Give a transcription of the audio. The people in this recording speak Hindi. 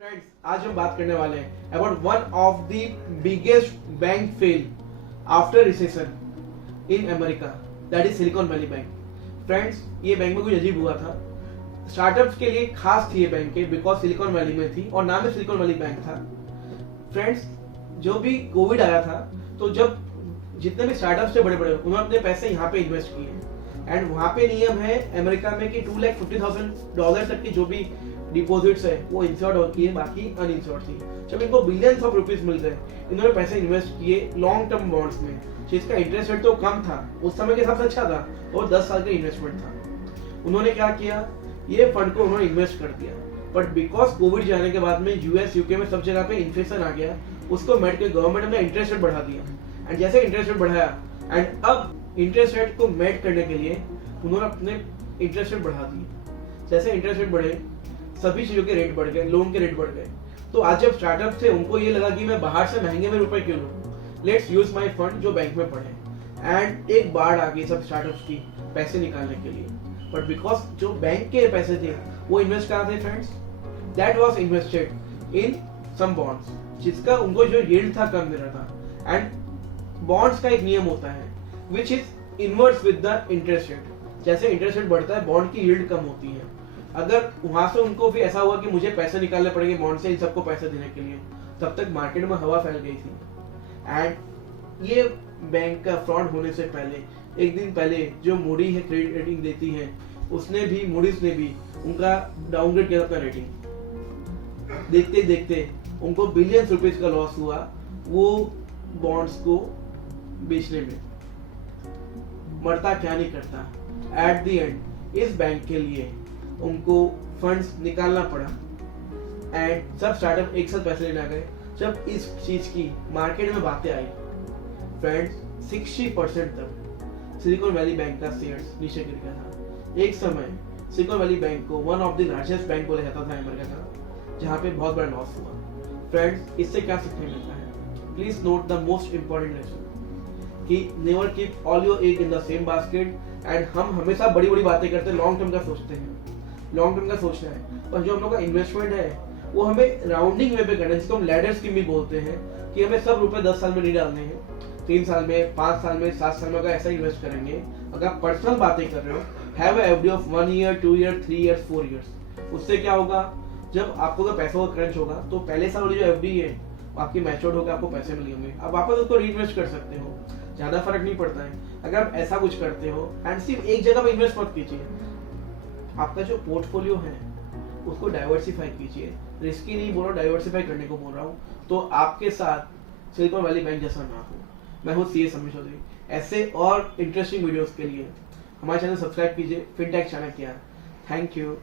फ्रेंड्स, आज हम बात करने वाले हैं about one of the biggest bank fail after recession in America, that is silicon valley bank. Friends, ये बैंक में कुछ अजीब हुआ था। स्टार्टअप्स के लिए खास थी ये बैंक के, बिकॉज सिलिकॉन वैली में थी और नाम में सिलिकॉन वैली बैंक था। फ्रेंड्स, जो भी कोविड आया था तो जब जितने भी स्टार्टअप्स थे बड़े बड़े, उन्होंने अपने पैसे यहाँ पे इन्वेस्ट किए एंड वहाँ पे नियम है अमेरिका में कि $250,000 तक की जो भी डिपॉजिट्स है वो इंश्योर्ड होती है, बाकी अनइंश्योर्ड थी। जब इनको बिलियंस ऑफ रुपीज मिल गए, इन्होंने पैसे इन्वेस्ट किए लॉन्ग टर्म बॉन्ड्स में, जिसका इंटरेस्ट रेट तो कम था, उस समय के हिसाब से अच्छा था और 10 साल का इन्वेस्टमेंट था। उन्होंने क्या किया, ये फंड को उन्होंने इन्वेस्ट कर दिया, बट बिकॉज कोविड जाने के बाद में यूएस यूके में सब जगह पे इन्फ्लेशन आ गया, उसको मेट के गवर्नमेंट ने इंटरेस्ट रेट बढ़ा दिया एंड जैसे इंटरेस्ट रेट बढ़ाया एंड अब इंटरेस्ट रेट को मेट करने के लिए उन्होंने अपने इंटरेस्ट रेट बढ़ा दिए। जैसे इंटरेस्ट रेट बढ़े, सभी चीजों के रेट बढ़ गए, लोन के रेट बढ़ गए। तो आज जब स्टार्टअप थे, उनको ये लगा कि मैं बाहर से महंगे में रुपए क्यों लूं, लेट्स यूज माय फंड जो बैंक में पड़े। एंड एक बाढ़ आ गई सब स्टार्टअप्स की पैसे निकालने के लिए, बट बिकॉज जो बैंक के पैसे थे वो इन्वेस्ट कहाँ थे friends, that was invested in some bonds, जिसका उनको जो यील्ड था कम मिल रहा था। एंड बॉन्ड्स का एक नियम होता है which is inverse with the interest rate. जैसे इंटरेस्ट रेट बढ़ता है, बॉन्ड की यील्ड कम होती है। अगर वहां से उनको भी ऐसा हुआ कि मुझे पैसे निकालने पड़ेंगे बॉन्ड से इन सबको पैसे देने के लिए, तब तक मार्केट में हवा फैल गई थी। एंड ये बैंक का फ्रॉड होने से पहले, एक दिन पहले, जो मूडी है क्रेडिट रेटिंग देती है, उसने भी, मूडीज ने भी उनका डाउनग्रेड किया अपना रेटिंग। देखते देखते उनको बिलियंस रुपीज का लॉस हुआ वो बॉन्ड्स को बेचने में। मरता क्या नहीं करता, एट द एंड इस बैंक के लिए उनको फंड्स निकालना पड़ा एंड सब स्टार्टअप एक साथ पैसे लेने आ गए। जब इस चीज की मार्केट में बातें आई फ्रेंड्स, 60% तक सिलिकॉन वैली बैंक का शेयर्स नीचे गिर गया था। एक समय सिलिकॉन वैली बैंक को one of the largest bank बोला जाता था अमेरिका का, जहाँ पे बहुत बड़ा लॉस हुआ। फ्रेंड्स, इससे क्या सीखने मिलता है, please note the most important lesson कि never keep all your egg in the same basket. And हम हमेशा बड़ी बड़ी बातें करते हैं, लॉन्ग टर्म का सोचते हैं, लॉन्ग टर्म का सोचना है, पर जो हम लोग का इन्वेस्टमेंट है वो हमें राउंडिंग वे पे करना है, जिसको हम लैडर स्कीम भी बोलते हैं, कि हमें सब रुपए 10 साल में नहीं डालने हैं, 3 साल में, 5 साल में, 7 साल में अगर ऐसा इन्वेस्ट करेंगे। अगर आप पर्सनल बातें कर रहे हो, have a FD of 1 year, 2 year, 3 years, 4 years. उससे क्या होगा, जब आपको अगर पैसों का क्रंच होगा तो पहले साल वाली जो एफडी है आपकी मैच्योर्ड होकर आपको पैसे मिलेंगे, अब वापस उसको रीइन्वेस्ट कर सकते हो, ज्यादा फर्क नहीं पड़ता है। अगर आप ऐसा कुछ करते हो एंड सिर्फ एक जगह पे इन्वेस्ट मत कीजिए, आपका जो पोर्टफोलियो है उसको डाइवर्सिफाई कीजिए। रिस्की नहीं बोल रहा, डाइवर्सिफाई करने को बोल रहा हूँ, तो आपके साथ सिलिकॉन वैली बैंक जैसा ना हो। मैं हूँ सीए समीर चौधरी। ऐसे और इंटरेस्टिंग वीडियोस के लिए हमारे चैनल सब्सक्राइब कीजिए, फिनटेक चाणक्य। Thank you.